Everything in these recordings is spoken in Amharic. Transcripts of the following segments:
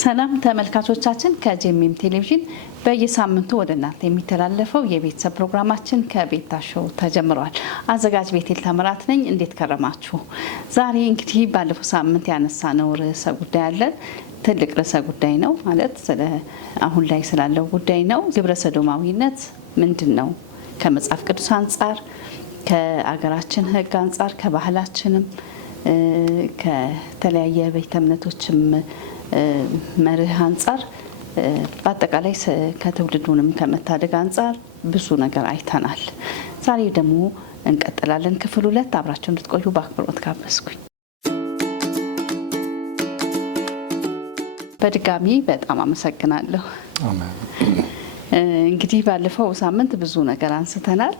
ሰላም ተመልካቾቻችን ከጄኤምኤም ቴሌቪዥን በየሳምንቱ ወደ እናንተ የሚተላለፈው የቤተሰብ ፕሮግራማችን ከቤታ ሾው ተጀምሯል። አዘጋጅ ቤቴል ተመራት ነኝ። እንዴት ከረማችሁ? ዛሬ እንግዲህ ባለፈው ሳምንት ያነሳነው ርዕሰ ጉዳይ አለን። ትልቅ ርዕሰ ጉዳይ ነው ማለት አሁን ላይ ስላለው ጉዳይ ነው። ግብረ ሰዶማዊነት ምንድን ነው? ከመጽሐፍ ቅዱስ አንጻር፣ ከአገራችን ሕግ አንጻር፣ ከባህላችንም ከተለያየ ቤተ እምነቶችም መርህ አንጻር በአጠቃላይ ከትውልዱንም ከመታደግ አንጻር ብዙ ነገር አይተናል። ዛሬ ደግሞ እንቀጥላለን። ክፍል 2 አብራችሁ እንድትቆዩ በአክብሮት ጋበዝኩኝ። በድጋሚ በጣም አመሰግናለሁ። እንግዲህ ባለፈው ሳምንት ብዙ ነገር አንስተናል።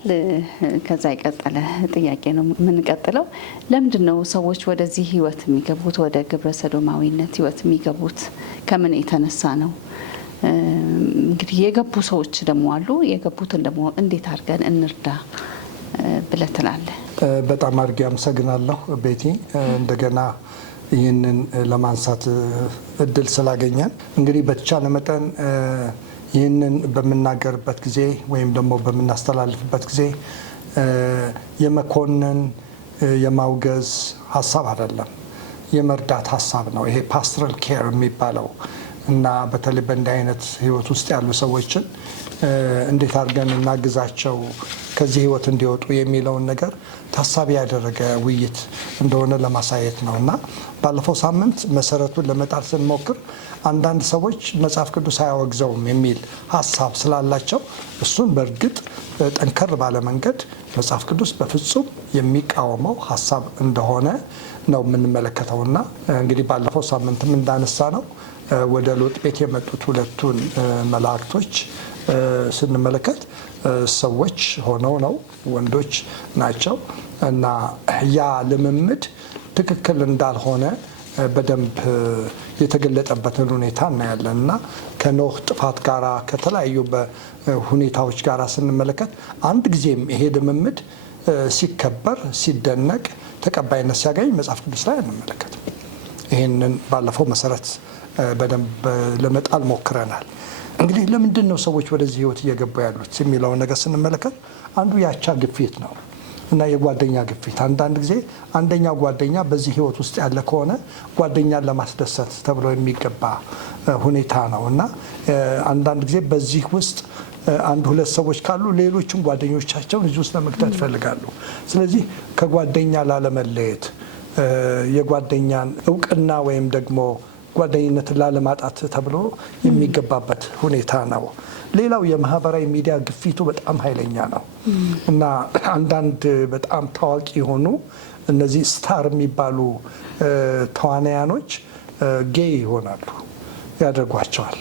ከዛ የቀጠለ ጥያቄ ነው የምንቀጥለው። ለምንድን ነው ሰዎች ወደዚህ ህይወት የሚገቡት? ወደ ግብረ ሰዶማዊነት ህይወት የሚገቡት ከምን የተነሳ ነው? እንግዲህ የገቡ ሰዎች ደግሞ አሉ። የገቡትን ደግሞ እንዴት አድርገን እንርዳ ብለህ ትላለህ? በጣም አድርጌ አመሰግናለሁ ቤቲ፣ እንደገና ይህንን ለማንሳት እድል ስላገኘን። እንግዲህ በተቻለ መጠን ይህንን በምናገርበት ጊዜ ወይም ደግሞ በምናስተላልፍበት ጊዜ የመኮንን የማውገዝ ሀሳብ አይደለም፣ የመርዳት ሀሳብ ነው። ይሄ ፓስቶራል ኬር የሚባለው እና በተለይ በእንዲህ አይነት ህይወት ውስጥ ያሉ ሰዎችን እንዴት አድርገን እናግዛቸው ከዚህ ህይወት እንዲወጡ የሚለውን ነገር ታሳቢ ያደረገ ውይይት እንደሆነ ለማሳየት ነው። እና ባለፈው ሳምንት መሰረቱን ለመጣል ስንሞክር አንዳንድ ሰዎች መጽሐፍ ቅዱስ አያወግዘውም የሚል ሀሳብ ስላላቸው እሱን በእርግጥ ጠንከር ባለ መንገድ መጽሐፍ ቅዱስ በፍጹም የሚቃወመው ሀሳብ እንደሆነ ነው የምንመለከተው። እና እንግዲህ ባለፈው ሳምንትም እንዳነሳ ነው ወደ ሎጥ ቤት የመጡት ሁለቱን መላእክቶች ስንመለከት ሰዎች ሆነው ነው፣ ወንዶች ናቸው። እና ያ ልምምድ ትክክል እንዳልሆነ በደንብ የተገለጠበትን ሁኔታ እናያለን። እና ከኖህ ጥፋት ጋራ ከተለያዩ ሁኔታዎች ጋራ ስንመለከት አንድ ጊዜም ይሄ ልምምድ ሲከበር ሲደነቅ ተቀባይነት ሲያገኝ መጽሐፍ ቅዱስ ላይ አንመለከትም። ይህንን ባለፈው መሰረት በደንብ ለመጣል ሞክረናል። እንግዲህ ለምንድን ነው ሰዎች ወደዚህ ህይወት እየገቡ ያሉት የሚለውን ነገር ስንመለከት አንዱ የአቻ ግፊት ነው እና የጓደኛ ግፊት። አንዳንድ ጊዜ አንደኛው ጓደኛ በዚህ ህይወት ውስጥ ያለ ከሆነ ጓደኛን ለማስደሰት ተብሎ የሚገባ ሁኔታ ነው እና አንዳንድ ጊዜ በዚህ ውስጥ አንድ ሁለት ሰዎች ካሉ ሌሎችም ጓደኞቻቸውን እዚህ ውስጥ ለመክተት ይፈልጋሉ። ስለዚህ ከጓደኛ ላለመለየት የጓደኛን እውቅና ወይም ደግሞ ጓደኝነትን ላለማጣት ተብሎ የሚገባበት ሁኔታ ነው። ሌላው የማህበራዊ ሚዲያ ግፊቱ በጣም ኃይለኛ ነው እና አንዳንድ በጣም ታዋቂ የሆኑ እነዚህ ስታር የሚባሉ ተዋናያኖች ጌይ ይሆናሉ፣ ያደርጓቸዋል።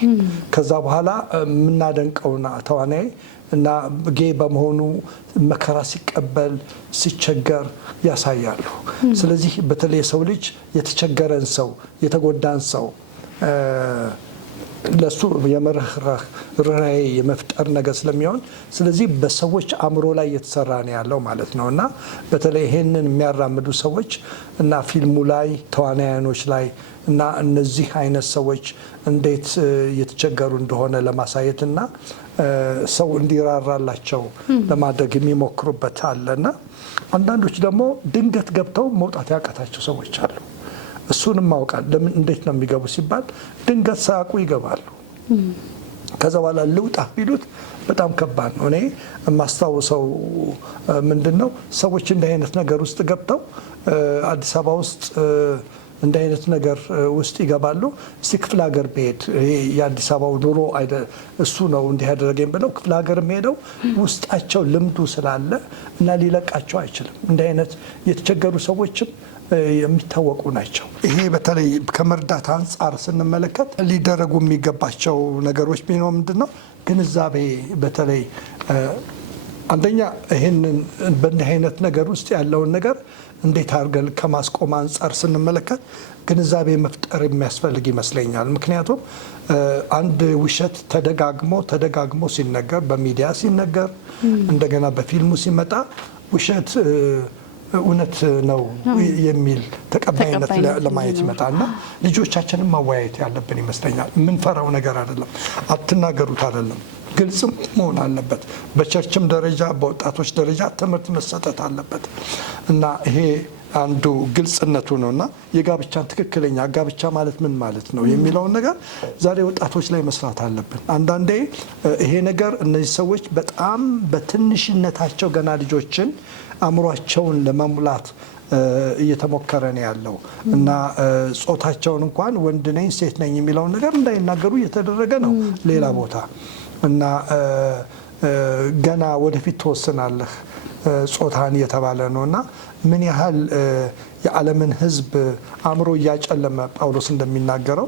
ከዛ በኋላ የምናደንቀውና ተዋናይ እና ጌይ በመሆኑ መከራ ሲቀበል ሲቸገር ያሳያሉ። ስለዚህ በተለይ የሰው ልጅ የተቸገረን ሰው የተጎዳን ሰው ለሱ የመርህራሄ የመፍጠር ነገር ስለሚሆን ስለዚህ በሰዎች አእምሮ ላይ የተሰራ ነው ያለው ማለት ነው። እና በተለይ ይሄንን የሚያራምዱ ሰዎች እና ፊልሙ ላይ ተዋናያኖች ላይ እና እነዚህ አይነት ሰዎች እንዴት የተቸገሩ እንደሆነ ለማሳየት እና ሰው እንዲራራላቸው ለማድረግ የሚሞክሩበት አለና አንዳንዶች ደግሞ ድንገት ገብተው መውጣት ያቃታቸው ሰዎች አሉ። እሱንም ማውቃል። ለምን እንዴት ነው የሚገቡ ሲባል ድንገት ሳያውቁ ይገባሉ። ከዛ በኋላ ልውጣ ቢሉት በጣም ከባድ ነው። እኔ የማስታውሰው ምንድነው ሰዎች እንዲህ አይነት ነገር ውስጥ ገብተው አዲስ አበባ ውስጥ እንዲህ አይነት ነገር ውስጥ ይገባሉ። እስቲ ክፍለ ሀገር ብሄድ የአዲስ አበባው ኑሮ እሱ ነው እንዲህ ያደረገኝ ብለው ክፍለ ሀገር ሄደው ውስጣቸው ልምዱ ስላለ እና ሊለቃቸው አይችልም። እንዲህ አይነት የተቸገሩ ሰዎችም የሚታወቁ ናቸው። ይሄ በተለይ ከመርዳት አንጻር ስንመለከት ሊደረጉ የሚገባቸው ነገሮች ቢኖር ምንድነው ግንዛቤ። በተለይ አንደኛ ይህንን በእንዲህ አይነት ነገር ውስጥ ያለውን ነገር እንዴት አድርገን ከማስቆም አንጻር ስንመለከት ግንዛቤ መፍጠር የሚያስፈልግ ይመስለኛል። ምክንያቱም አንድ ውሸት ተደጋግሞ ሲነገር፣ በሚዲያ ሲነገር፣ እንደገና በፊልሙ ሲመጣ ውሸት እውነት ነው የሚል ተቀባይነት ለማየት ይመጣና ልጆቻችንን ማወያየት ያለብን ይመስለኛል። የምንፈራው ነገር አይደለም፣ አትናገሩት አይደለም፣ ግልጽም መሆን አለበት። በቸርችም ደረጃ በወጣቶች ደረጃ ትምህርት መሰጠት አለበት እና ይሄ አንዱ ግልጽነቱ ነውና የጋብቻን ትክክለኛ ጋብቻ ማለት ምን ማለት ነው የሚለውን ነገር ዛሬ ወጣቶች ላይ መስራት አለብን። አንዳንዴ ይሄ ነገር እነዚህ ሰዎች በጣም በትንሽነታቸው ገና ልጆችን አእምሯቸውን ለመሙላት እየተሞከረ ነው ያለው እና ጾታቸውን እንኳን ወንድ ነኝ ሴት ነኝ የሚለውን ነገር እንዳይናገሩ እየተደረገ ነው ሌላ ቦታ እና ገና ወደፊት ተወስናለህ ጾታን እየተባለ ነውና ምን ያህል የዓለምን ሕዝብ አእምሮ እያጨለመ ጳውሎስ እንደሚናገረው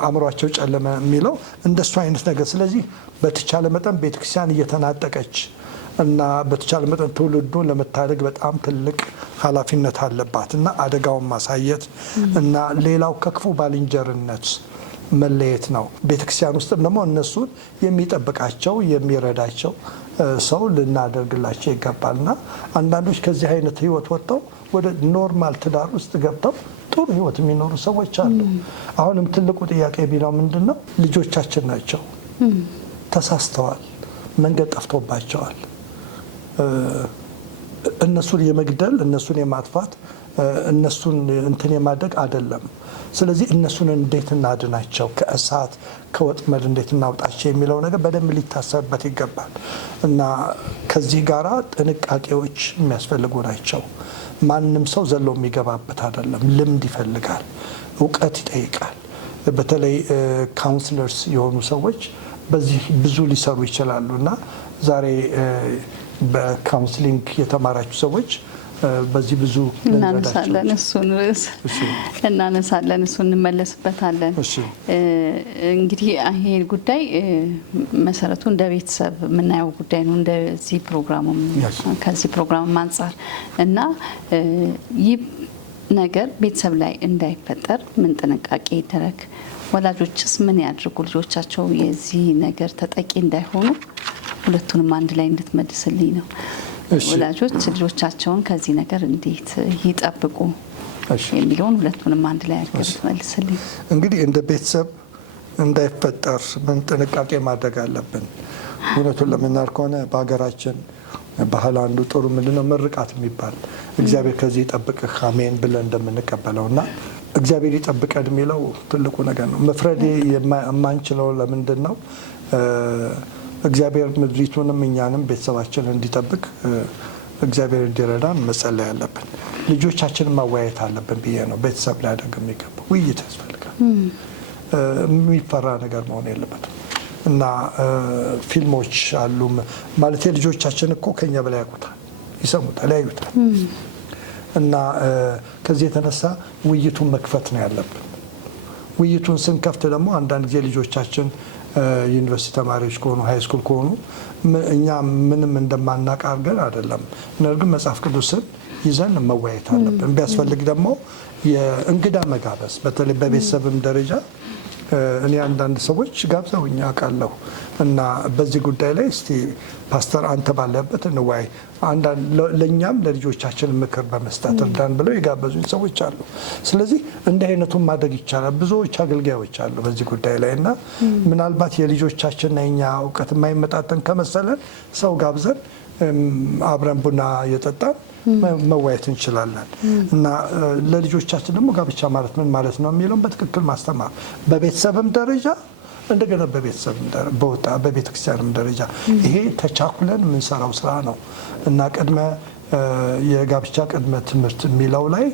አእምሯቸው ጨለመ የሚለው እንደሱ አይነት ነገር። ስለዚህ በተቻለ መጠን ቤተክርስቲያን እየተናጠቀች እና በተቻለ መጠን ትውልዱን ለመታደግ በጣም ትልቅ ኃላፊነት አለባት እና አደጋውን ማሳየት እና ሌላው ከክፉ ባልንጀርነት መለየት ነው። ቤተክርስቲያን ውስጥም ደግሞ እነሱን የሚጠብቃቸው የሚረዳቸው ሰው ልናደርግላቸው ይገባልና አንዳንዶች ከዚህ አይነት ህይወት ወጥተው ወደ ኖርማል ትዳር ውስጥ ገብተው ጥሩ ህይወት የሚኖሩ ሰዎች አሉ። አሁንም ትልቁ ጥያቄ ቢለው ምንድነው? ልጆቻችን ናቸው፣ ተሳስተዋል፣ መንገድ ጠፍቶባቸዋል። እነሱን የመግደል እነሱን የማጥፋት እነሱን እንትን የማድረግ አይደለም። ስለዚህ እነሱን እንዴት እናድናቸው፣ ከእሳት ከወጥመድ እንዴት እናውጣቸው የሚለው ነገር በደንብ ሊታሰብበት ይገባል እና ከዚህ ጋራ ጥንቃቄዎች የሚያስፈልጉ ናቸው። ማንም ሰው ዘሎ የሚገባበት አይደለም። ልምድ ይፈልጋል፣ እውቀት ይጠይቃል። በተለይ ካውንስለርስ የሆኑ ሰዎች በዚህ ብዙ ሊሰሩ ይችላሉ እና ዛሬ በካውንስሊንግ የተማራችሁ ሰዎች በዚህ ብዙ እናነሳለን። እሱን ርዕስ እናነሳለን፣ እሱን እንመለስበታለን። እንግዲህ ይሄ ጉዳይ መሰረቱ እንደ ቤተሰብ የምናየው ጉዳይ ነው፣ እንደዚህ ፕሮግራሙም ከዚህ ፕሮግራም አንጻር እና ይህ ነገር ቤተሰብ ላይ እንዳይፈጠር ምን ጥንቃቄ ይደረግ? ወላጆችስ ምን ያድርጉ? ልጆቻቸው የዚህ ነገር ተጠቂ እንዳይሆኑ ሁለቱንም አንድ ላይ እንድትመልስልኝ ነው። ወላጆች ልጆቻቸውን ከዚህ ነገር እንዴት ይጠብቁ የሚለውን ሁለቱንም አንድ ላይ አድርገህ ትመልስልኝ። እንግዲህ እንደ ቤተሰብ እንዳይፈጠር ምን ጥንቃቄ ማድረግ አለብን? እውነቱን ለመናገር ከሆነ በሀገራችን ባህል አንዱ ጥሩ ምንድነው ምርቃት የሚባል እግዚአብሔር ከዚህ ይጠብቅህ አሜን ብለን እንደምንቀበለው እና እግዚአብሔር ይጠብቀን የሚለው ትልቁ ነገር ነው። መፍረዴ የማንችለው ለምንድን ነው? እግዚአብሔር ምድሪቱንም እኛንም ቤተሰባችንን እንዲጠብቅ እግዚአብሔር እንዲረዳን መጸለይ አለብን። ልጆቻችንን ማወያየት አለብን ብዬ ነው ቤተሰብ ሊያደርግ የሚገባው። ውይይት ያስፈልጋል። የሚፈራ ነገር መሆን የለበትም እና ፊልሞች አሉ ማለት ልጆቻችን እኮ ከኛ በላይ ያውቁታል፣ ይሰሙታል፣ ያዩታል እና ከዚህ የተነሳ ውይይቱን መክፈት ነው ያለብን። ውይይቱን ስንከፍት ደግሞ አንዳንድ ጊዜ ልጆቻችን ዩኒቨርሲቲ ተማሪዎች ከሆኑ ሃይ ስኩል ከሆኑ እኛ ምንም እንደማናቅ አድርገን አይደለም። ነገር ግን መጽሐፍ ቅዱስን ይዘን መወያየት አለብን። ቢያስፈልግ ደግሞ የእንግዳ መጋበዝ፣ በተለይ በቤተሰብም ደረጃ እኔ አንዳንድ ሰዎች ጋብዘውኝ አውቃለሁ እና በዚህ ጉዳይ ላይ እስቲ ፓስተር አንተ ባለበት እንወያይ፣ ለእኛም ለልጆቻችን ምክር በመስጠት እርዳን ብለው የጋበዙኝ ሰዎች አሉ። ስለዚህ እንዲህ አይነቱን ማድረግ ይቻላል። ብዙዎች አገልጋዮች አሉ በዚህ ጉዳይ ላይ እና ምናልባት የልጆቻችንና የኛ እውቀት የማይመጣጠን ከመሰለን ሰው ጋብዘን አብረን ቡና እየጠጣን መወያየት እንችላለን እና ለልጆቻችን ደግሞ ጋብቻ ማለት ምን ማለት ነው የሚለውን በትክክል ማስተማር በቤተሰብም ደረጃ እንደገና በቤተክርስቲያንም ደረጃ ይሄ ተቻኩለን የምንሰራው ስራ ነው እና የጋብቻ ቅድመ ትምህርት የሚለው ላይ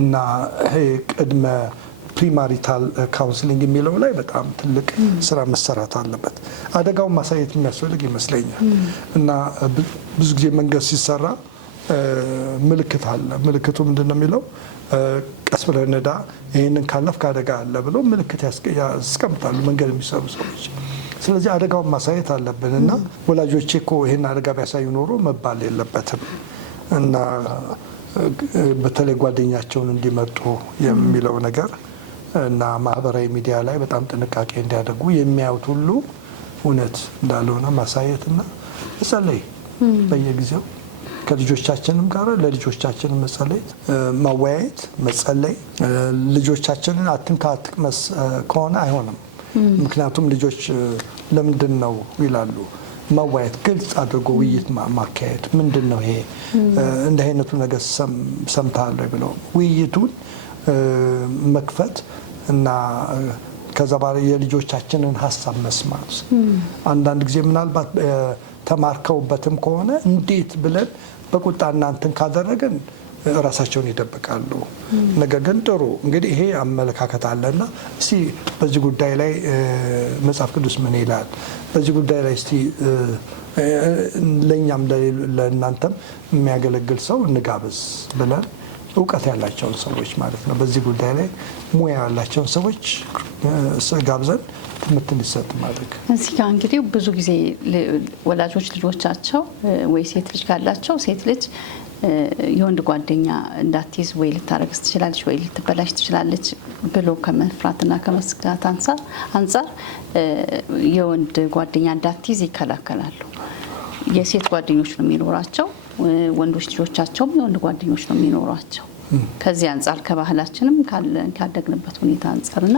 እና ቅድመ ፕሪማሪታል ካውንስሊንግ የሚለው ላይ በጣም ትልቅ ስራ መሰራት አለበት። አደጋውን ማሳየት የሚያስፈልግ ይመስለኛል እና ብዙ ጊዜ መንገድ ሲሰራ ምልክት አለ። ምልክቱ ምንድን ነው የሚለው? ቀስ ብለህ ንዳ፣ ይህንን ካለፍክ አደጋ አለ ብሎ ምልክት ያስቀምጣሉ መንገድ የሚሰሩ ሰዎች። ስለዚህ አደጋውን ማሳየት አለብን እና ወላጆቼ እኮ ይህን አደጋ ቢያሳዩ ኖሮ መባል የለበትም እና በተለይ ጓደኛቸውን እንዲመርጡ የሚለው ነገር እና ማህበራዊ ሚዲያ ላይ በጣም ጥንቃቄ እንዲያደርጉ የሚያዩት ሁሉ እውነት እንዳልሆነ ማሳየትና መጸለይ በየጊዜው ከልጆቻችንም ጋር ለልጆቻችን መጸለይ፣ ማወያየት፣ መጸለይ። ልጆቻችንን አትንካ አትቅመስ ከሆነ አይሆንም። ምክንያቱም ልጆች ለምንድን ነው ይላሉ። ማወያየት፣ ግልጽ አድርጎ ውይይት ማካሄድ። ምንድን ነው ይሄ እንደ አይነቱ ነገር ሰምተሃል ብለው ውይይቱን መክፈት እና ከዛ በኋላ የልጆቻችንን ሀሳብ መስማት። አንዳንድ ጊዜ ምናልባት ተማርከውበትም ከሆነ እንዴት ብለን በቁጣ እናንተን ካደረገን ራሳቸውን ይደብቃሉ። ነገር ግን ጥሩ እንግዲህ ይሄ አመለካከት አለና እስቲ በዚህ ጉዳይ ላይ መጽሐፍ ቅዱስ ምን ይላል፣ በዚህ ጉዳይ ላይ እስቲ ለእኛም ለእናንተም የሚያገለግል ሰው እንጋብዝ ብለን እውቀት ያላቸውን ሰዎች ማለት ነው፣ በዚህ ጉዳይ ላይ ሙያ ያላቸውን ሰዎች ጋብዘን ትምህርት እንዲሰጥ ማድረግ። እዚህ ጋር እንግዲህ ብዙ ጊዜ ወላጆች ልጆቻቸው ወይ ሴት ልጅ ካላቸው ሴት ልጅ የወንድ ጓደኛ እንዳትይዝ ወይ ልታረግዝ ትችላለች ወይ ልትበላሽ ትችላለች ብሎ ከመፍራትና ከመስጋት አንጻር የወንድ ጓደኛ እንዳትይዝ ይከላከላሉ። የሴት ጓደኞች ነው የሚኖራቸው፣ ወንዶች ልጆቻቸውም የወንድ ጓደኞች ነው የሚኖሯቸው። ከዚህ አንጻር ከባህላችንም ካደግንበት ሁኔታ አንጻርና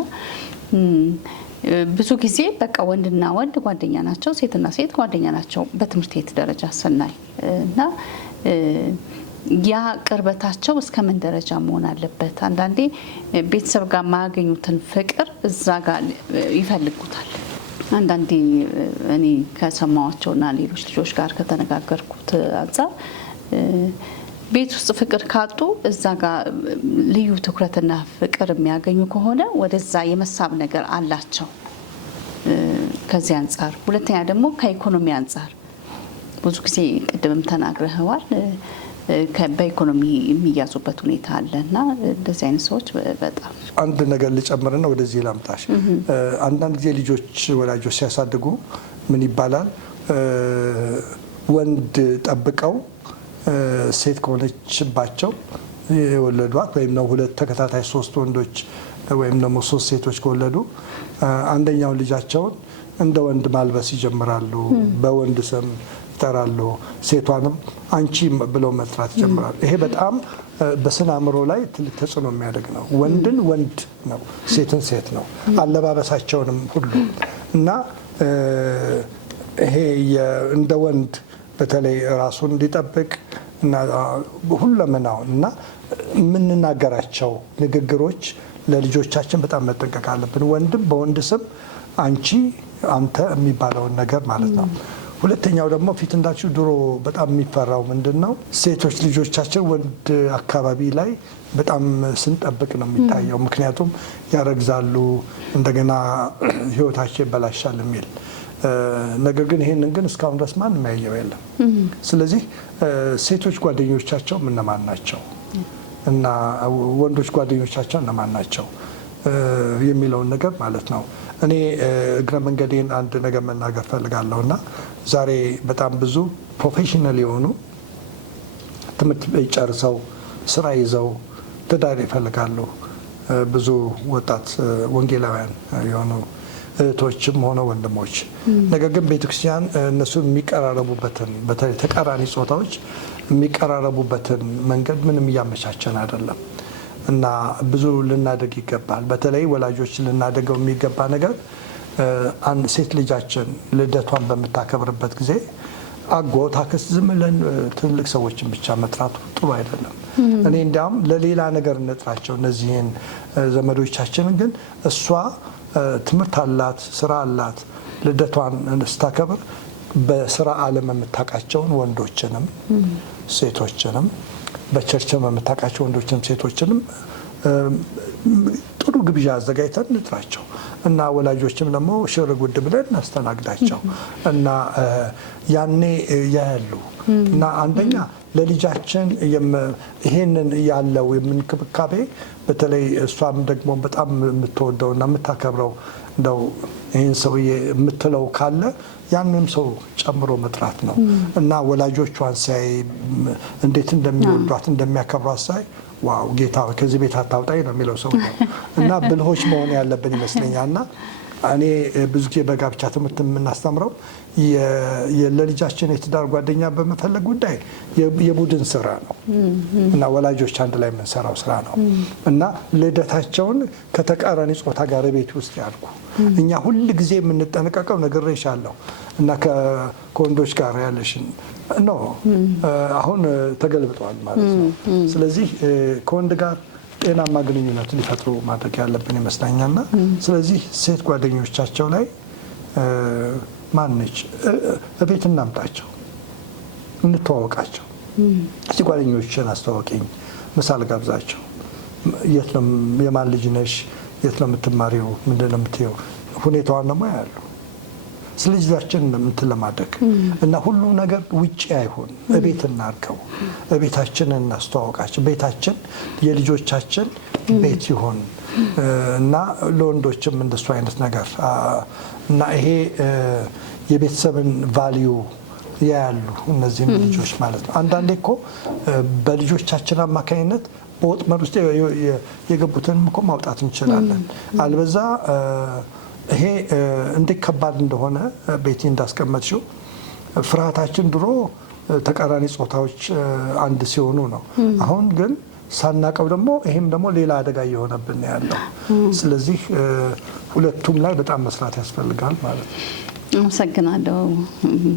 ብዙ ጊዜ በቃ ወንድና ወንድ ጓደኛ ናቸው፣ ሴትና ሴት ጓደኛ ናቸው በትምህርት ቤት ደረጃ ስናይ እና ያ ቅርበታቸው እስከምን ደረጃ መሆን አለበት? አንዳንዴ ቤተሰብ ጋር የማያገኙትን ፍቅር እዛ ጋር ይፈልጉታል። አንዳንዴ እኔ ከሰማኋቸውና ሌሎች ልጆች ጋር ከተነጋገርኩት አንጻር ቤት ውስጥ ፍቅር ካጡ እዛ ጋር ልዩ ትኩረትና ፍቅር የሚያገኙ ከሆነ ወደዛ የመሳብ ነገር አላቸው። ከዚህ አንጻር ሁለተኛ ደግሞ ከኢኮኖሚ አንጻር ብዙ ጊዜ ቅድምም ተናግረኸዋል፣ በኢኮኖሚ የሚያዙበት ሁኔታ አለ እና እንደዚህ አይነት ሰዎች በጣም አንድ ነገር ልጨምርና ወደዚህ ላምጣሽ። አንዳንድ ጊዜ ልጆች ወላጆች ሲያሳድጉ ምን ይባላል፣ ወንድ ጠብቀው ሴት ከሆነችባቸው የወለዷት ወይም ነው ሁለት ተከታታይ ሶስት ወንዶች ወይም ደግሞ ሶስት ሴቶች ከወለዱ አንደኛውን ልጃቸውን እንደ ወንድ ማልበስ ይጀምራሉ፣ በወንድ ስም ይጠራሉ፣ ሴቷንም አንቺ ብለው መጥራት ይጀምራሉ። ይሄ በጣም በስነ አእምሮ ላይ ትልቅ ተጽዕኖ የሚያደርግ ነው። ወንድን ወንድ ነው፣ ሴትን ሴት ነው፣ አለባበሳቸውንም ሁሉ እና ይሄ እንደ ወንድ በተለይ ራሱን እንዲጠብቅ እና ሁለመናውን እና የምንናገራቸው ንግግሮች ለልጆቻችን በጣም መጠንቀቅ አለብን። ወንድም በወንድ ስም አንቺ፣ አንተ የሚባለውን ነገር ማለት ነው። ሁለተኛው ደግሞ ፊት እንዳችሁ ድሮ በጣም የሚፈራው ምንድን ነው፣ ሴቶች ልጆቻችን ወንድ አካባቢ ላይ በጣም ስንጠብቅ ነው የሚታየው። ምክንያቱም ያረግዛሉ፣ እንደገና ሕይወታቸው ይበላሻል የሚል ነገር ግን ይሄንን ግን እስካሁን ድረስ ማንም ያየው የለም። ስለዚህ ሴቶች ጓደኞቻቸው እነማን ናቸው እና ወንዶች ጓደኞቻቸው እነማን ናቸው የሚለውን ነገር ማለት ነው። እኔ እግረ መንገዴን አንድ ነገር መናገር ፈልጋለሁ እና ዛሬ በጣም ብዙ ፕሮፌሽናል የሆኑ ትምህርት ጨርሰው ስራ ይዘው ትዳር ይፈልጋሉ ብዙ ወጣት ወንጌላውያን የሆኑ እህቶችም ሆነ ወንድሞች። ነገር ግን ቤተክርስቲያን እነሱ የሚቀራረቡበትን በተለይ ተቃራኒ ጾታዎች የሚቀራረቡበትን መንገድ ምንም እያመቻቸን አይደለም እና ብዙ ልናደግ ይገባል። በተለይ ወላጆች ልናደገው የሚገባ ነገር አንድ ሴት ልጃችን ልደቷን በምታከብርበት ጊዜ አጎት፣ አክስት ዝም ብለን ትልቅ ሰዎችን ብቻ መጥራቱ ጥሩ አይደለም። እኔ እንዲያውም ለሌላ ነገር እንጥራቸው እነዚህን ዘመዶቻችንን። ግን እሷ ትምህርት አላት፣ ስራ አላት። ልደቷን ስታከብር በስራ ዓለም የምታውቃቸውን ወንዶችንም ሴቶችንም በቸርችም የምታውቃቸው ወንዶችንም ሴቶችንም ጥሩ ግብዣ አዘጋጅተን እንጥራቸው እና ወላጆችም ደግሞ ሽር ጉድ ብለን እናስተናግዳቸው እና ያኔ ያያሉ እና አንደኛ ለልጃችን ይሄንን ያለው የምንክብካቤ በተለይ እሷም ደግሞ በጣም የምትወደውና የምታከብረው እንደው ይህን ሰውዬ የምትለው ካለ ያንንም ሰው ጨምሮ መጥራት ነው እና ወላጆቿን ሳይ እንዴት እንደሚወዷት እንደሚያከብሯት ሳይ ዋው ጌታ ከዚህ ቤት አታውጣኝ ነው የሚለው ሰው ነው እና ብልሆች መሆን ያለብን ይመስለኛል። እና እኔ ብዙ ጊዜ በጋብቻ ትምህርት የምናስተምረው ለልጃችን የትዳር ጓደኛ በመፈለግ ጉዳይ የቡድን ስራ ነው እና ወላጆች አንድ ላይ የምንሰራው ስራ ነው እና ልደታቸውን ከተቃራኒ ጾታ ጋር ቤት ውስጥ ያድርጉ። እኛ ሁል ጊዜ የምንጠነቀቀው ነግሬሻለሁ እና ከወንዶች ጋር ያለሽን ነው አሁን ተገልብጧል ማለት ነው። ስለዚህ ከወንድ ጋር ጤናማ ግንኙነት ሊፈጥሩ ማድረግ ያለብን ይመስለኛልና ስለዚህ ሴት ጓደኞቻቸው ላይ ማንች እቤት እናምጣቸው፣ እንተዋወቃቸው። እስቲ ጓደኞችን አስተዋወቂኝ፣ ምሳል ጋብዛቸው። የት ነው የማን ልጅ ነሽ? የት ነው የምትማሪው? ምንድን ነው የምትይው? ሁኔታዋን ደግሞ ያሉ ስለ ልጃችን እንትን ለማድረግ እና ሁሉ ነገር ውጪ አይሆን፣ እቤት እናድርገው፣ እቤታችንን እናስተዋወቃቸው። ቤታችን የልጆቻችን ቤት ይሆን እና ለወንዶችም እንደሱ አይነት ነገር እና ይሄ የቤተሰብን ቫልዩ ያያሉ እነዚህም ልጆች ማለት ነው። አንዳንዴ እኮ በልጆቻችን አማካኝነት በወጥመድ ውስጥ የገቡትንም እኮ ማውጣት እንችላለን። አልበዛ ይሄ እንዴት ከባድ እንደሆነ ቤቲ እንዳስቀመጥሽው ፍርሃታችን ድሮ ተቃራኒ ጾታዎች አንድ ሲሆኑ ነው። አሁን ግን ሳናቀው ደግሞ ይሄም ደግሞ ሌላ አደጋ እየሆነብን ያለው። ስለዚህ ሁለቱም ላይ በጣም መስራት ያስፈልጋል ማለት ነው። አመሰግናለሁ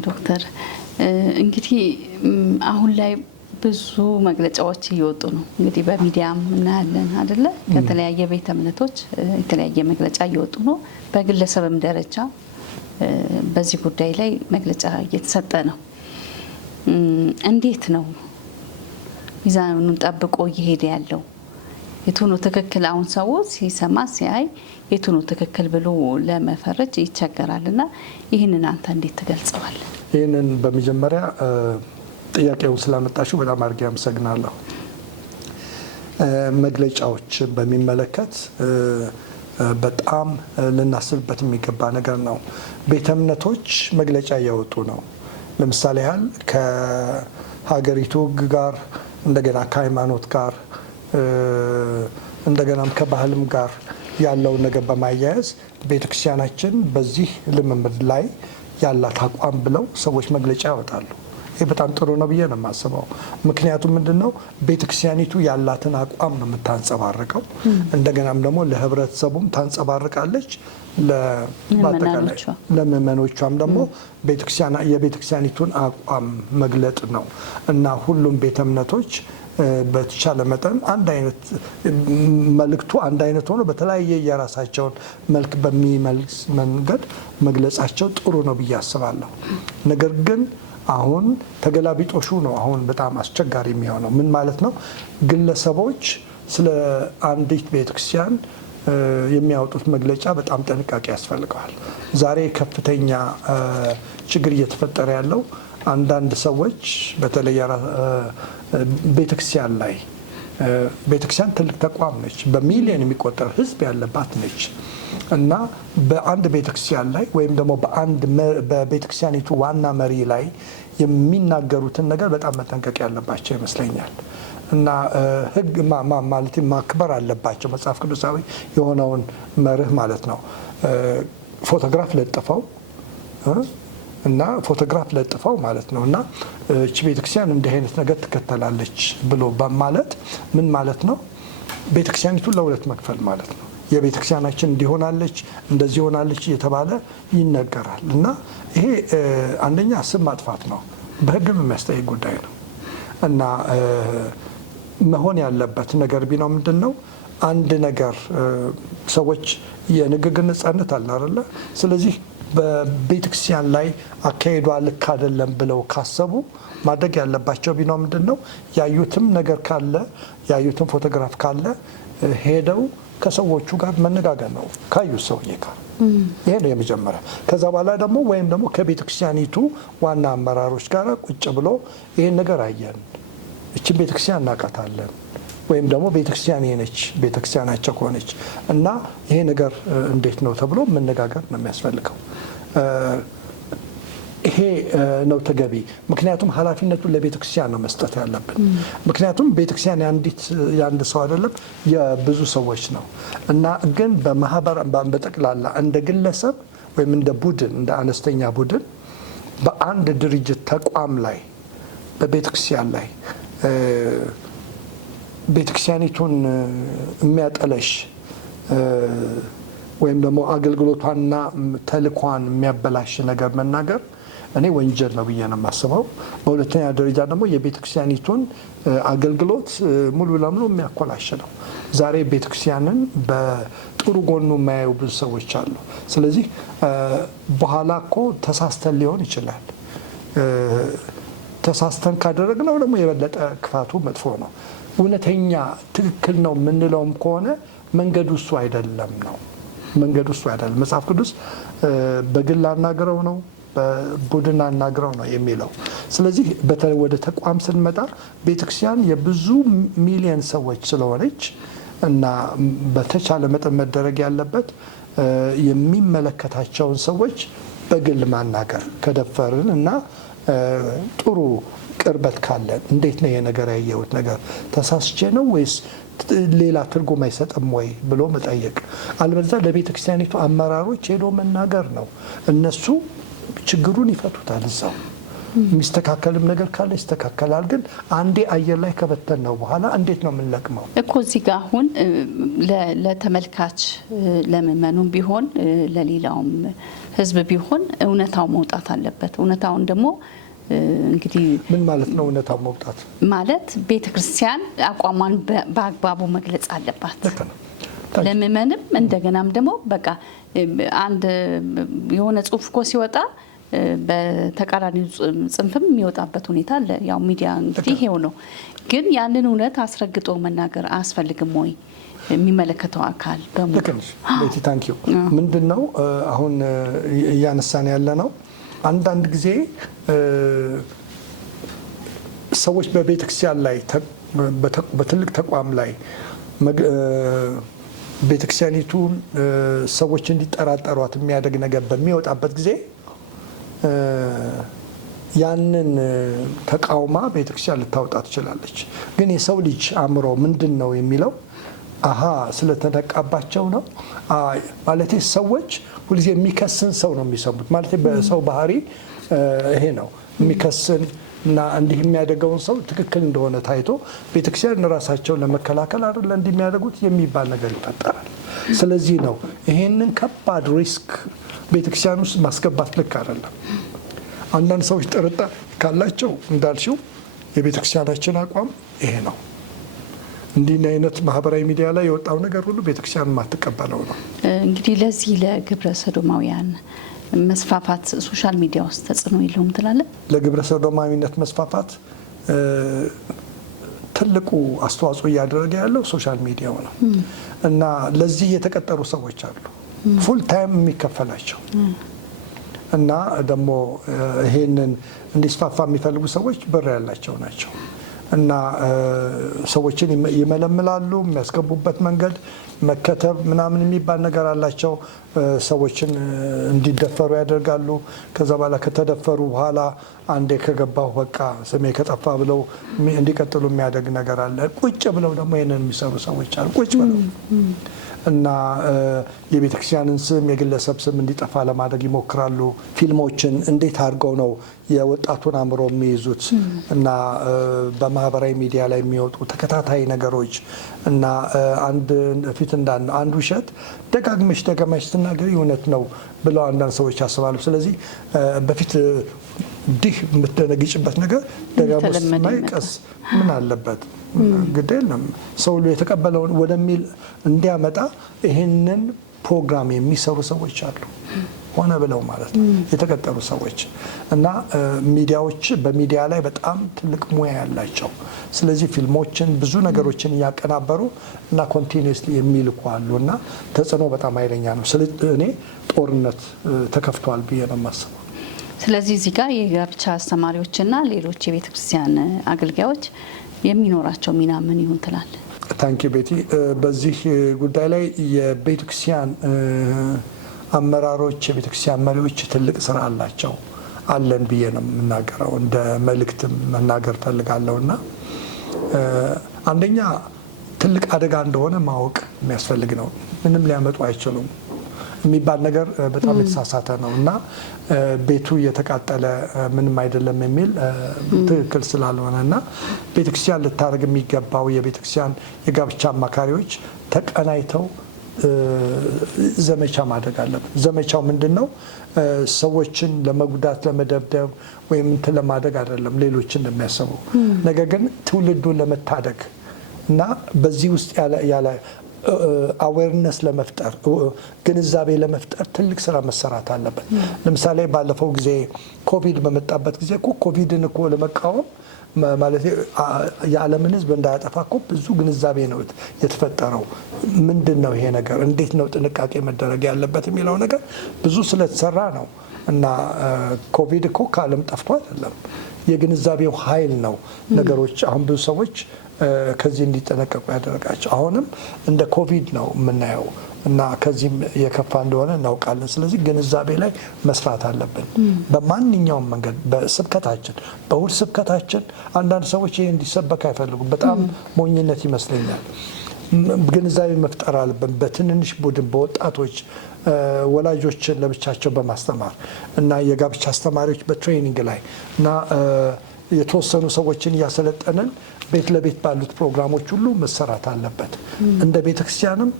ዶክተር። እንግዲህ አሁን ላይ ብዙ መግለጫዎች እየወጡ ነው። እንግዲህ በሚዲያም እናያለን አይደለ? ከተለያየ ቤተ እምነቶች የተለያየ መግለጫ እየወጡ ነው። በግለሰብም ደረጃ በዚህ ጉዳይ ላይ መግለጫ እየተሰጠ ነው። እንዴት ነው ሚዛኑን ጠብቆ እየሄደ ያለው? የቱ ነው ትክክል? አሁን ሰው ሲሰማ ሲያይ የቱ ነው ትክክል ብሎ ለመፈረጅ ይቸገራልና ይህንን አንተ እንዴት ትገልጸዋል? ይህንን በመጀመሪያ ጥያቄውን ስላመጣችሁ በጣም አድርጌ አመሰግናለሁ። መግለጫዎችን በሚመለከት በጣም ልናስብበት የሚገባ ነገር ነው። ቤተ እምነቶች መግለጫ እያወጡ ነው። ለምሳሌ ያህል ከሀገሪቱ ሕግ ጋር እንደገና ከሃይማኖት ጋር እንደገናም ከባህልም ጋር ያለውን ነገር በማያያዝ ቤተክርስቲያናችን በዚህ ልምምድ ላይ ያላት አቋም ብለው ሰዎች መግለጫ ያወጣሉ። ይህ በጣም ጥሩ ነው ብዬ ነው የማስበው። ምክንያቱም ምንድነው ቤተክርስቲያኒቱ ያላትን አቋም ነው የምታንጸባርቀው። እንደገናም ደግሞ ለህብረተሰቡም ታንጸባርቃለች፣ ለምእመኖቿም ደግሞ የቤተክርስቲያኒቱን አቋም መግለጥ ነው እና ሁሉም ቤተ እምነቶች በተቻለ መጠን አንድ አይነት መልእክቱ አንድ አይነት ሆኖ በተለያየ የራሳቸውን መልክ በሚመልስ መንገድ መግለጻቸው ጥሩ ነው ብዬ አስባለሁ። ነገር ግን አሁን ተገላቢጦሹ ነው አሁን በጣም አስቸጋሪ የሚሆነው። ምን ማለት ነው? ግለሰቦች ስለ አንዲት ቤተክርስቲያን የሚያወጡት መግለጫ በጣም ጥንቃቄ ያስፈልገዋል። ዛሬ ከፍተኛ ችግር እየተፈጠረ ያለው አንዳንድ ሰዎች በተለይ ቤተክርስቲያን ላይ ቤተክርስቲያን ትልቅ ተቋም ነች፣ በሚሊዮን የሚቆጠር ሕዝብ ያለባት ነች እና በአንድ ቤተክርስቲያን ላይ ወይም ደግሞ በቤተክርስቲያኒቱ ዋና መሪ ላይ የሚናገሩትን ነገር በጣም መጠንቀቅ ያለባቸው ይመስለኛል እና ሕግ ማለት ማክበር አለባቸው። መጽሐፍ ቅዱሳዊ የሆነውን መርህ ማለት ነው። ፎቶግራፍ ለጥፈው እና ፎቶግራፍ ለጥፈው ማለት ነው እና እቺ ቤተክርስቲያን እንዲህ አይነት ነገር ትከተላለች ብሎ በማለት ምን ማለት ነው? ቤተክርስቲያኒቱን ለሁለት መክፈል ማለት ነው። የቤተክርስቲያናችን እንዲሆናለች እንደዚህ ሆናለች እየተባለ ይነገራል እና ይሄ አንደኛ ስም ማጥፋት ነው፣ በህግም የሚያስጠይቅ ጉዳይ ነው እና መሆን ያለበት ነገር ቢኖር ምንድን ነው? አንድ ነገር ሰዎች የንግግር ነጻነት አለ አይደለ? ስለዚህ በቤተክርስቲያን ላይ አካሄዷ ልክ አይደለም ብለው ካሰቡ ማድረግ ያለባቸው ቢኖር ምንድን ነው? ያዩትም ነገር ካለ ያዩትም ፎቶግራፍ ካለ ሄደው ከሰዎቹ ጋር መነጋገር ነው፣ ካዩት ሰውዬ ጋር። ይሄ ነው የመጀመሪያ። ከዛ በኋላ ደግሞ ወይም ደግሞ ከቤተክርስቲያኒቱ ዋና አመራሮች ጋር ቁጭ ብሎ ይሄን ነገር አየን፣ እችን ቤተክርስቲያን እናውቃታለን ወይም ደግሞ ቤተክርስቲያን ነች ቤተክርስቲያናቸው ከሆነች እና ይሄ ነገር እንዴት ነው ተብሎ መነጋገር ነው የሚያስፈልገው። ይሄ ነው ተገቢ። ምክንያቱም ኃላፊነቱን ለቤተክርስቲያን ነው መስጠት ያለብን። ምክንያቱም ቤተክርስቲያን የአንድ ሰው አይደለም፣ የብዙ ሰዎች ነው እና ግን በማህበር በጠቅላላ እንደ ግለሰብ ወይም እንደ ቡድን እንደ አነስተኛ ቡድን በአንድ ድርጅት ተቋም ላይ በቤተክርስቲያን ላይ ቤተክርስቲያኒቱን የሚያጠለሽ ወይም ደግሞ አገልግሎቷንና ተልኳን የሚያበላሽ ነገር መናገር እኔ ወንጀል ነው ብዬ ነው የማስበው። በሁለተኛ ደረጃ ደግሞ የቤተክርስቲያኒቱን አገልግሎት ሙሉ ለሙሉ የሚያኮላሽ ነው። ዛሬ ቤተክርስቲያንን በጥሩ ጎኑ የማያዩ ብዙ ሰዎች አሉ። ስለዚህ በኋላ እኮ ተሳስተን ሊሆን ይችላል። ተሳስተን ካደረግነው ደግሞ የበለጠ ክፋቱ መጥፎ ነው። እውነተኛ ትክክል ነው የምንለውም ከሆነ መንገዱ እሱ አይደለም ነው። መንገዱ እሱ አይደለም። መጽሐፍ ቅዱስ በግል አናግረው ነው በቡድን አናግረው ነው የሚለው። ስለዚህ በተለይ ወደ ተቋም ስንመጣ ቤተክርስቲያን የብዙ ሚሊዮን ሰዎች ስለሆነች እና በተቻለ መጠን መደረግ ያለበት የሚመለከታቸውን ሰዎች በግል ማናገር ከደፈርን እና ጥሩ ቅርበት ካለን እንዴት ነው የነገር ያየሁት ነገር ተሳስቼ ነው ወይስ ሌላ ትርጉም አይሰጥም ወይ ብሎ መጠየቅ። አልበለዚያ ለቤተ ክርስቲያኒቱ አመራሮች ሄዶ መናገር ነው። እነሱ ችግሩን ይፈቱታል። እዛው የሚስተካከልም ነገር ካለ ይስተካከላል። ግን አንዴ አየር ላይ ከበተን ነው በኋላ እንዴት ነው የምንለቅመው እኮ እዚህ ጋር አሁን ለተመልካች ለምእመኑም ቢሆን ለሌላውም ሕዝብ ቢሆን እውነታው መውጣት አለበት። እውነታውን ደግሞ እንግዲህ ምን ማለት ነው? እውነታው መውጣት ማለት ቤተክርስቲያን አቋሟን በአግባቡ መግለጽ አለባት ለምእመንም። እንደገናም ደግሞ በቃ አንድ የሆነ ጽሁፍ እኮ ሲወጣ በተቃራኒ ጽንፍም የሚወጣበት ሁኔታ አለ። ያው ሚዲያ እንግዲህ ይሄው ነው። ግን ያንን እውነት አስረግጦ መናገር አያስፈልግም ወይ? የሚመለከተው አካል በሙሉ ቤቲ ታንኪዩ። ምንድነው አሁን እያነሳን ያለ ነው? አንዳንድ ጊዜ ሰዎች በቤተክርስቲያን ላይ በትልቅ ተቋም ላይ ቤተክርስቲያኒቱን ሰዎች እንዲጠራጠሯት የሚያደርግ ነገር በሚወጣበት ጊዜ ያንን ተቃውማ ቤተክርስቲያን ልታወጣ ትችላለች። ግን የሰው ልጅ አእምሮ ምንድን ነው የሚለው ስለተነቃባቸው ነው ማለት ሰዎች ሁልጊዜ የሚከስን ሰው ነው የሚሰሙት። ማለት በሰው ባህሪ ይሄ ነው የሚከስን እና እንዲህ የሚያደርገውን ሰው ትክክል እንደሆነ ታይቶ ቤተክርስቲያን ራሳቸውን ለመከላከል አይደለ እንዲህ የሚያደርጉት የሚባል ነገር ይፈጠራል። ስለዚህ ነው ይሄንን ከባድ ሪስክ ቤተክርስቲያን ውስጥ ማስገባት ልክ አይደለም። አንዳንድ ሰዎች ጥርጣሬ ካላቸው እንዳልሽው የቤተክርስቲያናችን አቋም ይሄ ነው። እንዲህ አይነት ማህበራዊ ሚዲያ ላይ የወጣው ነገር ሁሉ ቤተክርስቲያን የማትቀበለው ነው። እንግዲህ ለዚህ ለግብረ ሰዶማውያን መስፋፋት ሶሻል ሚዲያ ውስጥ ተጽዕኖ የለውም ትላለህ? ለግብረ ሰዶማዊነት መስፋፋት ትልቁ አስተዋጽኦ እያደረገ ያለው ሶሻል ሚዲያው ነው እና ለዚህ የተቀጠሩ ሰዎች አሉ ፉል ታይም የሚከፈላቸው እና ደግሞ ይሄንን እንዲስፋፋ የሚፈልጉ ሰዎች ብር ያላቸው ናቸው እና ሰዎችን ይመለምላሉ። የሚያስገቡበት መንገድ መከተብ ምናምን የሚባል ነገር አላቸው። ሰዎችን እንዲደፈሩ ያደርጋሉ። ከዛ በኋላ ከተደፈሩ በኋላ አንዴ ከገባሁ በቃ ስሜ ከጠፋ ብለው እንዲቀጥሉ የሚያደርግ ነገር አለ። ቁጭ ብለው ደግሞ ይሄንን የሚሰሩ ሰዎች አሉ። ቁጭ ብለው እና የቤተክርስቲያንን ስም የግለሰብ ስም እንዲጠፋ ለማድረግ ይሞክራሉ። ፊልሞችን እንዴት አድርገው ነው የወጣቱን አእምሮ የሚይዙት እና በማህበራዊ ሚዲያ ላይ የሚወጡ ተከታታይ ነገሮች እና አንድ ውሸት ደጋግመሽ ስትናገሪ እውነት ነው ብለው አንዳንድ ሰዎች ያስባሉ። ስለዚህ በፊት ዲህ የምትደነግጭበት ነገር ደጋግመሽ ላይ ቀስ ምን አለበት ግድ የለም ሰው የተቀበለውን ወደሚል እንዲያመጣ ይህንን ፕሮግራም የሚሰሩ ሰዎች አሉ። ሆነ ብለው ማለት ነው የተቀጠሩ ሰዎች እና ሚዲያዎች በሚዲያ ላይ በጣም ትልቅ ሙያ ያላቸው። ስለዚህ ፊልሞችን ብዙ ነገሮችን እያቀናበሩ እና ኮንቲኒስሊ የሚልኩ አሉ እና ተጽዕኖ በጣም ኃይለኛ ነው። እኔ ጦርነት ተከፍቷል ብዬ ነው የማስበው። ስለዚህ እዚህ ጋር የጋብቻ አስተማሪዎችና ሌሎች የቤተ ክርስቲያን አገልጋዮች የሚኖራቸው ሚና ምን ይሁን ትላለህ? ታንኪ ቤቲ። በዚህ ጉዳይ ላይ የቤተክርስቲያን አመራሮች የቤተክርስቲያን መሪዎች ትልቅ ስራ አላቸው። አለን ብዬ ነው የምናገረው። እንደ መልእክትም መናገር ፈልጋለሁና አንደኛ ትልቅ አደጋ እንደሆነ ማወቅ የሚያስፈልግ ነው። ምንም ሊያመጡ አይችሉም የሚባል ነገር በጣም የተሳሳተ ነው እና ቤቱ እየተቃጠለ ምንም አይደለም የሚል ትክክል ስላልሆነ እና ቤተክርስቲያን ልታደርግ የሚገባው የቤተክርስቲያን የጋብቻ አማካሪዎች ተቀናይተው ዘመቻ ማድረግ አለብን። ዘመቻው ምንድን ነው? ሰዎችን ለመጉዳት ለመደብደብ ወይም እንትን ለማድረግ አይደለም ሌሎችን እንደሚያስቡ፣ ነገር ግን ትውልዱን ለመታደግ እና በዚህ ውስጥ ያለ አዌርነስ ለመፍጠር ግንዛቤ ለመፍጠር ትልቅ ስራ መሰራት አለበት። ለምሳሌ ባለፈው ጊዜ ኮቪድ በመጣበት ጊዜ ኮቪድን ለመቃወም ማለት የዓለምን ሕዝብ እንዳያጠፋ ብዙ ግንዛቤ ነው የተፈጠረው። ምንድን ነው ይሄ ነገር? እንዴት ነው ጥንቃቄ መደረግ ያለበት የሚለው ነገር ብዙ ስለተሰራ ነው እና ኮቪድ ከዓለም ጠፍቶ አይደለም። የግንዛቤው ኃይል ነው ነገሮች አሁን ብዙ ሰዎች ከዚህ እንዲጠነቀቁ ያደረጋቸው። አሁንም እንደ ኮቪድ ነው የምናየው እና ከዚህም የከፋ እንደሆነ እናውቃለን። ስለዚህ ግንዛቤ ላይ መስራት አለብን በማንኛውም መንገድ። በስብከታችን በእሁድ ስብከታችን አንዳንድ ሰዎች ይሄ እንዲሰበክ አይፈልጉም። በጣም ሞኝነት ይመስለኛል። ግንዛቤ መፍጠር አለብን። በትንንሽ ቡድን በወጣቶች ወላጆችን ለብቻቸው በማስተማር እና የጋብቻ አስተማሪዎች በትሬኒንግ ላይ እና የተወሰኑ ሰዎችን እያሰለጠንን ቤት ለቤት ባሉት ፕሮግራሞች ሁሉ መሰራት አለበት። እንደ ቤተክርስቲያንም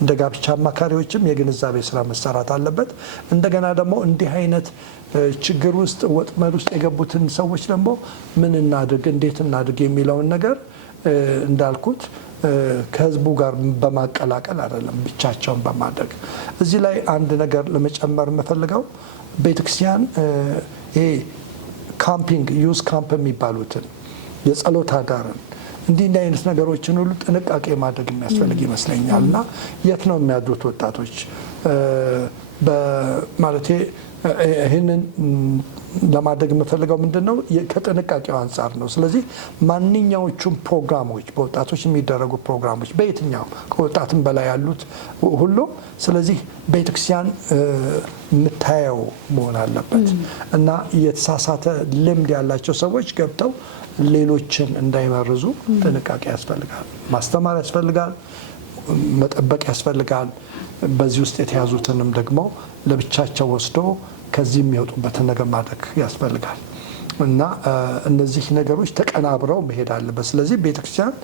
እንደ ጋብቻ አማካሪዎችም የግንዛቤ ስራ መሰራት አለበት። እንደገና ደግሞ እንዲህ አይነት ችግር ውስጥ ወጥመድ ውስጥ የገቡትን ሰዎች ደግሞ ምን እናድርግ፣ እንዴት እናድርግ የሚለውን ነገር እንዳልኩት ከህዝቡ ጋር በማቀላቀል አይደለም፣ ብቻቸውን በማድረግ። እዚህ ላይ አንድ ነገር ለመጨመር የምፈልገው ቤተክርስቲያን ይሄ ካምፒንግ ዩዝ ካምፕ የሚባሉትን የጸሎት አዳርን እንዲህ አይነት ነገሮችን ሁሉ ጥንቃቄ ማድረግ የሚያስፈልግ ይመስለኛል። እና የት ነው የሚያድሩት ወጣቶች በማለቴ ይህንን ለማድረግ የምፈልገው ምንድን ነው ከጥንቃቄው አንጻር ነው። ስለዚህ ማንኛዎቹም ፕሮግራሞች በወጣቶች የሚደረጉ ፕሮግራሞች በየትኛው ከወጣትም በላይ ያሉት ሁሉ ስለዚህ ቤተክርስቲያን የምታየው መሆን አለበት እና የተሳሳተ ልምድ ያላቸው ሰዎች ገብተው ሌሎችን እንዳይመርዙ ጥንቃቄ ያስፈልጋል። ማስተማር ያስፈልጋል። መጠበቅ ያስፈልጋል። በዚህ ውስጥ የተያዙትንም ደግሞ ለብቻቸው ወስዶ ከዚህ የሚወጡበትን ነገር ማድረግ ያስፈልጋል እና እነዚህ ነገሮች ተቀናብረው መሄድ አለበት። ስለዚህ ቤተክርስቲያን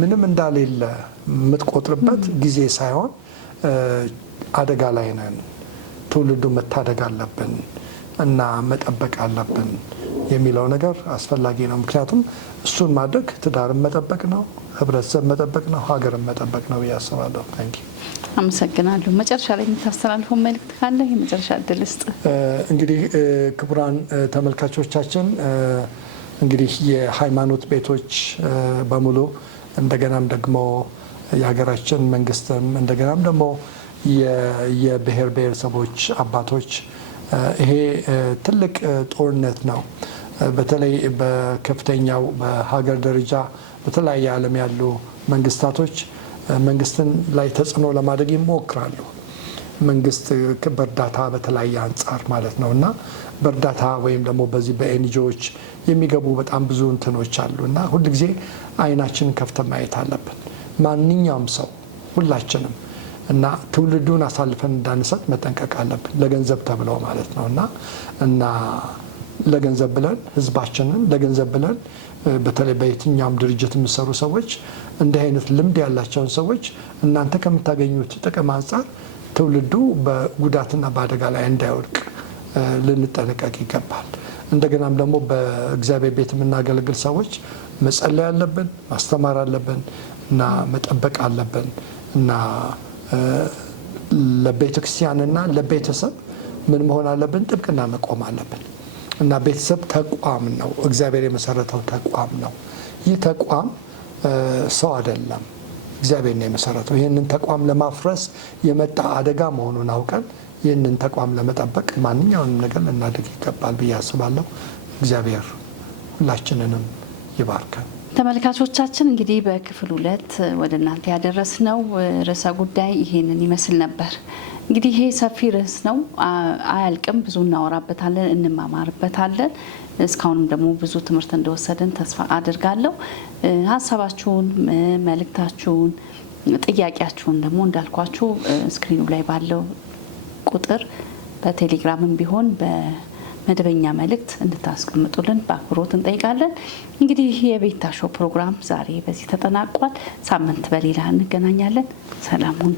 ምንም እንዳሌለ የምትቆጥርበት ጊዜ ሳይሆን አደጋ ላይ ነን፣ ትውልዱ መታደግ አለብን እና መጠበቅ አለብን የሚለው ነገር አስፈላጊ ነው። ምክንያቱም እሱን ማድረግ ትዳርን መጠበቅ ነው፣ ህብረተሰብ መጠበቅ ነው፣ ሀገርን መጠበቅ ነው ብዬ አስባለሁ። ታንኪ አመሰግናለሁ። መጨረሻ ላይ የምታስተላልፈው መልእክት ካለ የመጨረሻ እድል ስጥ። እንግዲህ ክቡራን ተመልካቾቻችን እንግዲህ የሃይማኖት ቤቶች በሙሉ እንደገናም ደግሞ የሀገራችን መንግስትም እንደገናም ደግሞ የብሔር ብሔረሰቦች አባቶች ይሄ ትልቅ ጦርነት ነው። በተለይ በከፍተኛው በሀገር ደረጃ በተለያየ ዓለም ያሉ መንግስታቶች መንግስትን ላይ ተጽዕኖ ለማድረግ ይሞክራሉ። መንግስት በእርዳታ በተለያየ አንጻር ማለት ነው እና በእርዳታ ወይም ደግሞ በዚህ በኤንጂኦዎች የሚገቡ በጣም ብዙ እንትኖች አሉ እና ሁልጊዜ አይናችንን ከፍተን ማየት አለብን። ማንኛውም ሰው ሁላችንም እና ትውልዱን አሳልፈን እንዳንሰጥ መጠንቀቅ አለብን። ለገንዘብ ተብለው ማለት ነው እና ለገንዘብ ብለን ህዝባችንን ለገንዘብ ብለን በተለይ በየትኛውም ድርጅት የሚሰሩ ሰዎች እንዲህ አይነት ልምድ ያላቸውን ሰዎች እናንተ ከምታገኙት ጥቅም አንጻር ትውልዱ በጉዳትና በአደጋ ላይ እንዳይወድቅ ልንጠነቀቅ ይገባል። እንደገናም ደግሞ በእግዚአብሔር ቤት የምናገለግል ሰዎች መጸለይ አለብን፣ ማስተማር አለብን እና መጠበቅ አለብን እና ለቤተ ክርስቲያንና ለቤተሰብ ምን መሆን አለብን? ጥብቅና መቆም አለብን እና ቤተሰብ ተቋም ነው፣ እግዚአብሔር የመሰረተው ተቋም ነው። ይህ ተቋም ሰው አይደለም፣ እግዚአብሔር ነው የመሰረተው። ይህንን ተቋም ለማፍረስ የመጣ አደጋ መሆኑን አውቀን ይህንን ተቋም ለመጠበቅ ማንኛውንም ነገር ልናደርግ ይገባል ብዬ አስባለሁ። እግዚአብሔር ሁላችንንም ይባርከን። ተመልካቾቻችን እንግዲህ በክፍል 2 ወደ እናንተ ያደረስነው ርዕሰ ጉዳይ ይሄንን ይመስል ነበር። እንግዲህ ይሄ ሰፊ ርዕስ ነው፣ አያልቅም። ብዙ እናወራበታለን፣ እንማማርበታለን። እስካሁንም ደግሞ ብዙ ትምህርት እንደወሰድን ተስፋ አድርጋለሁ። ሀሳባችሁን፣ መልእክታችሁን፣ ጥያቄያችሁን ደግሞ እንዳልኳችሁ ስክሪኑ ላይ ባለው ቁጥር በቴሌግራምም ቢሆን በመደበኛ መልእክት እንድታስቀምጡልን በአክብሮት እንጠይቃለን። እንግዲህ የቤታ ሾው ፕሮግራም ዛሬ በዚህ ተጠናቋል። ሳምንት በሌላ እንገናኛለን። ሰላም ሁኑ።